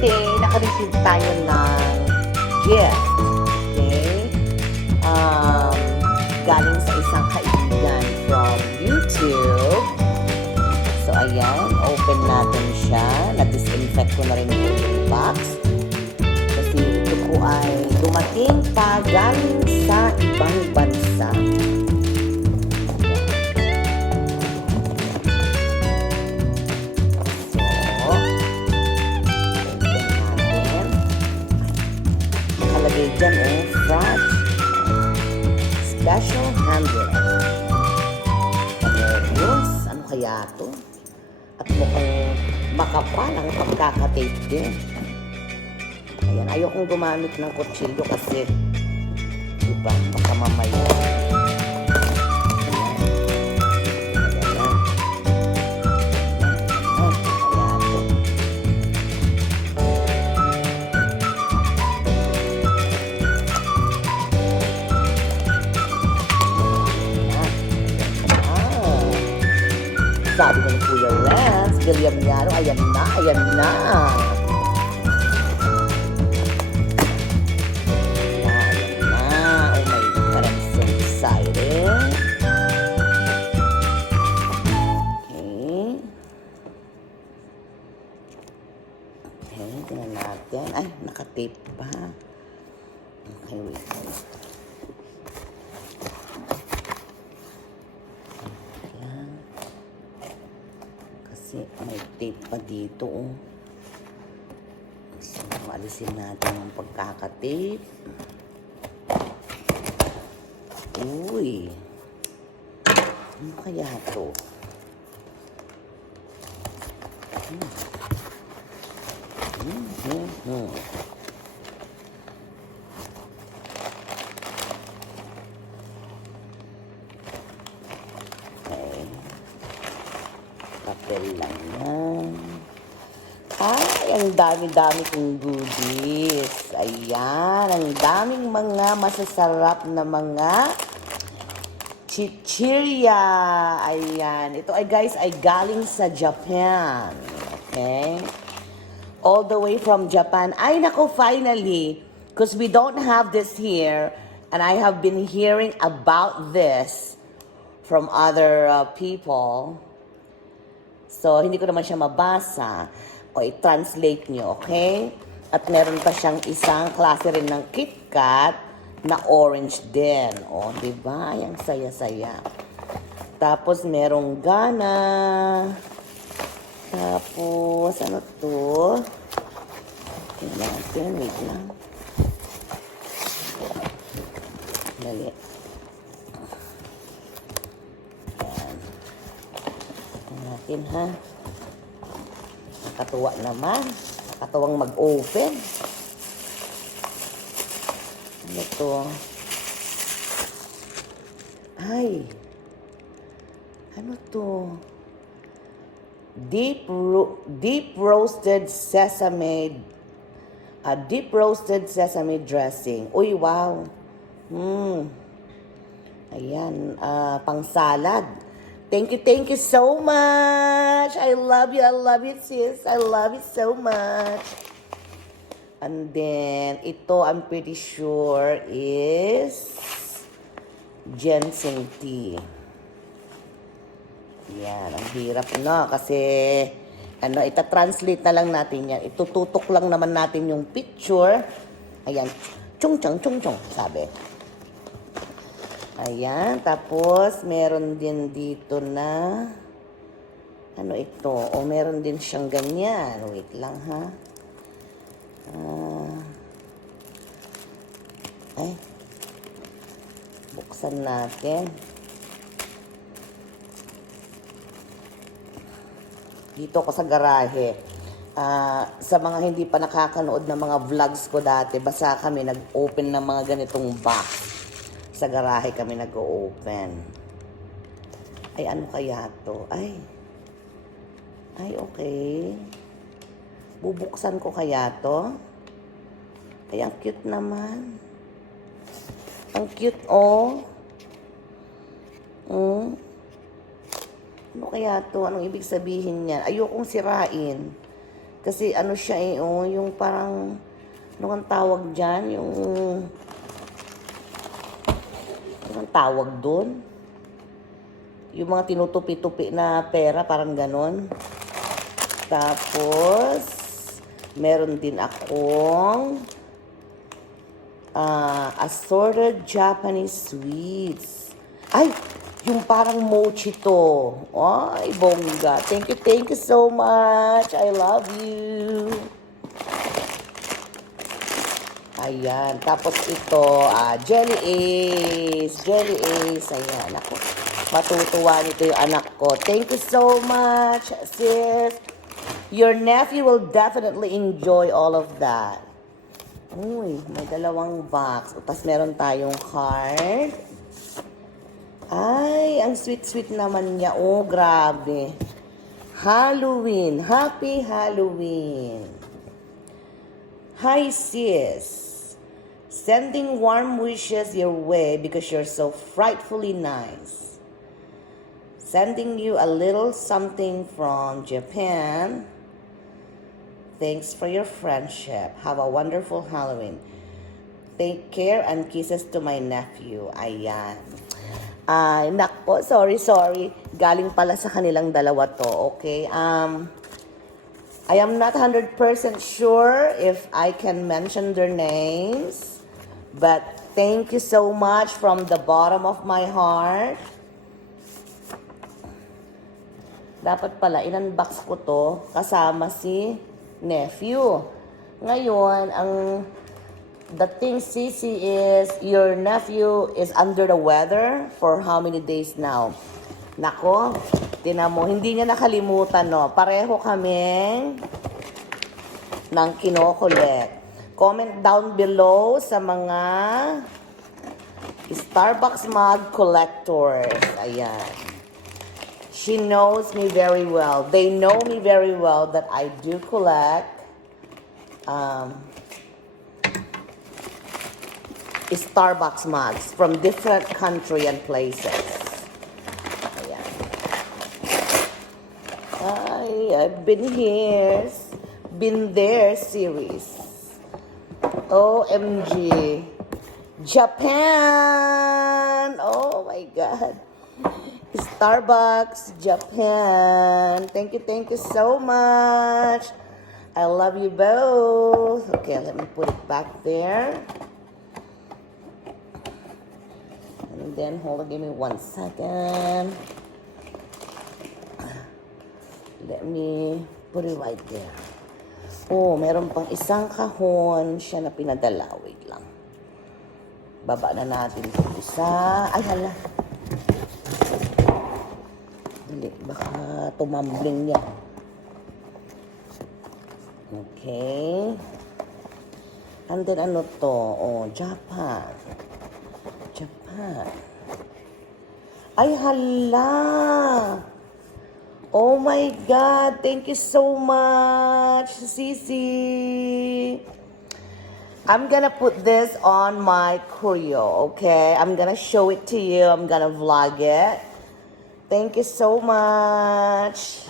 today, naka-receive tayo ng gift. Okay? Galing sa isang kaibigan from YouTube. So, ayan. Open natin siya. Na-disinfect ko na rin po yung box. Kasi ito po ay dumating pa galing sa ibang bansa. Dyan French special handling. Amerios, ano kaya to? At mukhang makapal ang pagkakatape din. Ayan, ayokong gumamit ng kutsilyo kasi diba, baka mamaya. Sabi ng Kuya Lance, Guillermiano, ayan na, ayan na. Ayan na. Oh my God, I'm so excited. Okay. Okay, tingnan natin. Ay, nakatape pa. Okay, wait. Kasi may tape pa dito, oh. So, alisin natin yung pagkakatape. Uy. Ano kaya ito? Papel lang yan. Ay, ang dami-dami kong goodies. Ayan, ang daming mga masasarap na mga chichirya. Ayan. Ito ay guys, ay galing sa Japan. Okay? All the way from Japan. Ay, nako, finally. Because we don't have this here. And I have been hearing about this from other people. So, hindi ko naman siya mabasa. O, i-translate nyo, okay? At meron pa siyang isang klase rin ng KitKat na orange din. O, diba? Ang saya-saya. Tapos, merong Gana. Tapos, ano to? Tingnan natin. Wait lang. Dali. Natin ha. Nakatuwa naman. Nakatuwang mag-open. Ano to? Ay. Ano to? Deep roasted sesame dressing. Uy, wow. Ayan, pang salad. Thank you so much. I love you, sis. I love you so much. And then, ito, I'm pretty sure is ginseng tea. Yan, ang hirap na kasi, ano, ita-translate na lang natin yan. Itututok lang naman natin yung picture. Ayan, chung, sabi. Ayan, tapos meron din dito na ano ito? O meron din siyang ganyan. Wait lang ha. Ay. Buksan natin. Dito ko sa garahe. Sa mga hindi pa nakakanood ng mga vlogs ko dati, basta kami nag-open ng mga ganitong box. Sa garahe kami nag-o-open. Ay, ano kaya to? Ay, okay. Bubuksan ko kaya to? Ay, ang cute naman. Ang cute, oh. Ano kaya to? Anong ibig sabihin niyan? Ayokong sirain. Kasi ano siya eh, oh, yung parang, ano ang tawag dyan? Ano ang tawag doon? Yung mga tinutupi-tupi na pera, parang ganon. Tapos, meron din akong assorted Japanese sweets. Ay, yung parang mochi to. Ay, bongga. Thank you so much. I love you. Ayan. Tapos ito, Jelly Ace. Jelly Ace. Ayan. Ako, matutuwa nito yung anak ko. Thank you so much, sis. Your nephew will definitely enjoy all of that. Uy, may dalawang box. Tapos meron tayong card. Ay, ang sweet-sweet naman niya. Oh, grabe. Halloween. Happy Halloween. Hi, sis. Sending warm wishes your way because you're so frightfully nice. Sending you a little something from Japan. Thanks for your friendship. Have a wonderful Halloween. Take care and kisses to my nephew. Ayan. Ay, nakpo. Sorry. Galing pala sa kanilang dalawa to. Okay. I am not 100% sure if I can mention their names. But thank you so much from the bottom of my heart. Dapat pala, in-unbox ko to kasama si nephew. Ngayon, the thing, Sisi, is your nephew is under the weather for how many days now? Nako, tinan mo, hindi niya nakalimutan, no? Pareho kaming ng kinokolek. Comment down below sa mga Starbucks mug collectors. Ayan. She knows me very well. They know me very well that I do collect Starbucks mugs from different country and places. Ayan. I've been here, been there series. OMG. Japan! Oh my God. Starbucks, Japan. Thank you so much. I love you both. Okay, let me put it back there. And then, hold on, give me 1 second. Let me put it right there. Oh, meron pang isang kahon siya na pinadala. Wait lang. Baba na natin itong isa. Ay, hala. Baka tumambling niya. Okay. And then ano to? Oh, Japan. Ay, hala. Oh my God. Thank you so much, Sisi. I'm gonna put this on my Kurio, okay? I'm gonna show it to you. I'm gonna vlog it. Thank you so much.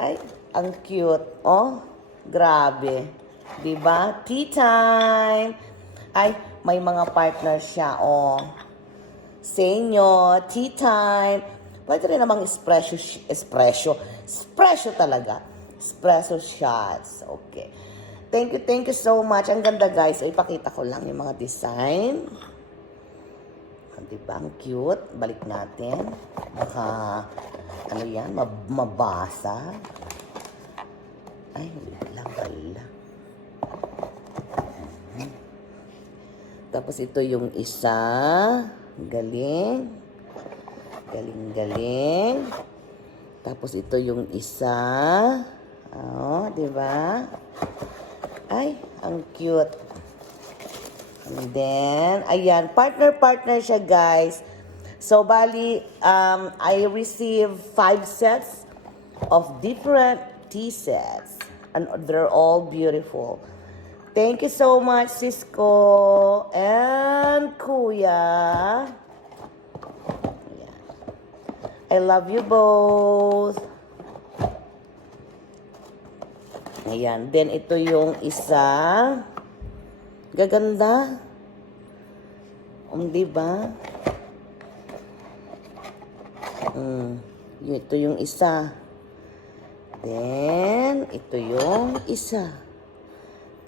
Ay, ang cute. Oh, grabe. Diba? Tea time. Ay, may mga partner siya. Oh. Sa inyo, tea time. Pwede rin namang espresso talaga. Espresso shots. Okay. Thank you so much. Ang ganda, guys. Ipakita ko lang yung mga design. Diba? Ang cute. Balik natin. Baka, ano yan, mabasa. Ay, wala. Tapos ito yung isa. Galing. Tapos ito yung isa. Oh, diba? Ay, ang cute. And then, ayan, partner siya, guys. So, bali, I received 5 sets of different tea sets. And they're all beautiful. Thank you so much, Cisco and Kuya. Ayan. I love you both. Ayan. Then, ito yung isa. Gaganda. Diba? Ito yung isa. Then, ito yung isa.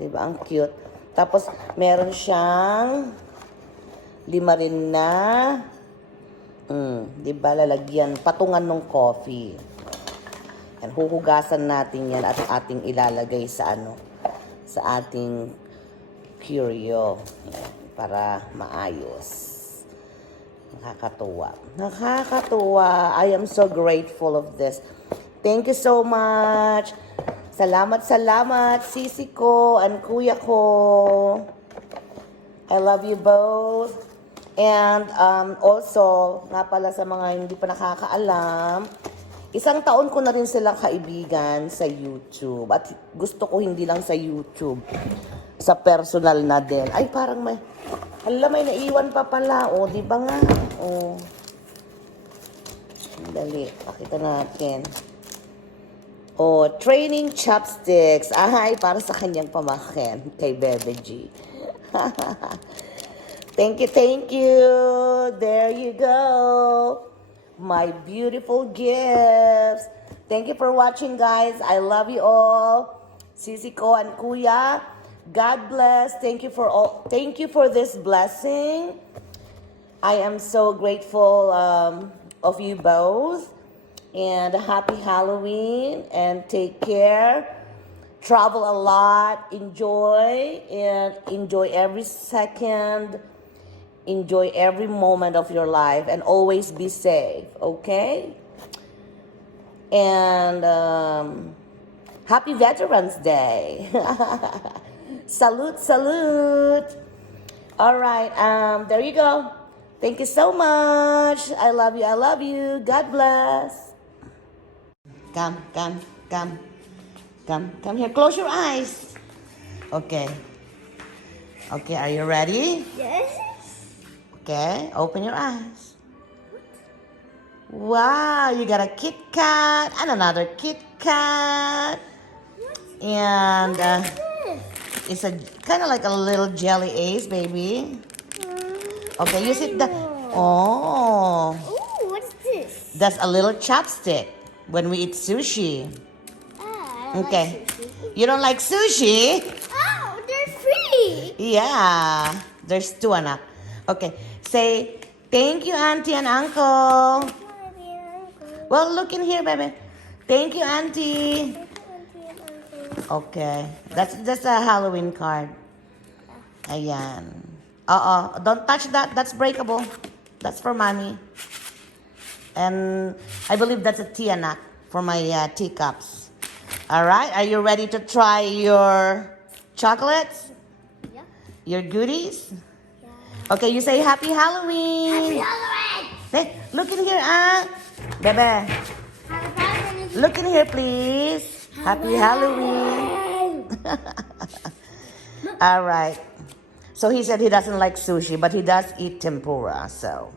Diba? Ang cute. Tapos, meron siyang 5 rin na diba, lalagyan, patungan ng coffee. Yan, huhugasan natin yan at ating ilalagay sa sa ating curio. Yan, para maayos. Nakakatuwa. Nakakatuwa. I am so grateful of this. Thank you so much. Salamat, salamat, sisi ko and kuya ko. I love you both. And also, nga pala sa mga hindi pa nakakaalam, 1 taon ko na rin silang kaibigan sa YouTube. At gusto ko hindi lang sa YouTube, sa personal na din. Ay, parang may naiwan pa pala. O, di ba nga? O. Dali, pakita natin. O, training chopsticks. Ay, para sa kanyang pamakin, kay Bebe G. Thank you, thank you. There you go. My beautiful gifts. Thank you for watching, guys. I love you all. Sisi ko and Kuya. God bless. Thank you for this blessing. I am so grateful of you both. And happy Halloween and take care. Travel a lot. Enjoy every second. Enjoy every moment of your life and always be safe, okay? And happy Veterans Day. Salute, salute. All right, there you go. Thank you so much. I love you, I love you. God bless. Come here. Close your eyes. Okay. Okay, are you ready? Yes. Okay, open your eyes. Wow, you got a Kit Kat and another Kit Kat. And it's a kind of like a little jelly ace, baby. Okay, you sit down. Oh, Ooh, what's this? that's a little chopstick when we eat sushi. Ah, I Okay. like sushi. You don't like sushi? Oh, they're free. Yeah, there's 2 anak. Okay, say thank you, Auntie and Uncle. Well, look in here, baby. Thank you, Auntie. Okay, that's just a Halloween card. Ayan. Don't touch that. That's breakable. That's for mommy. And I believe that's a tea anak for my teacups. All right, are you ready to try your chocolates? Yeah. Your goodies? Yeah. Okay, you say Happy Halloween. Happy Halloween. Hey, look in here, Bebe. Happy Halloween. Look in here, please. Happy Halloween. All right. So he said he doesn't like sushi, but he does eat tempura, so.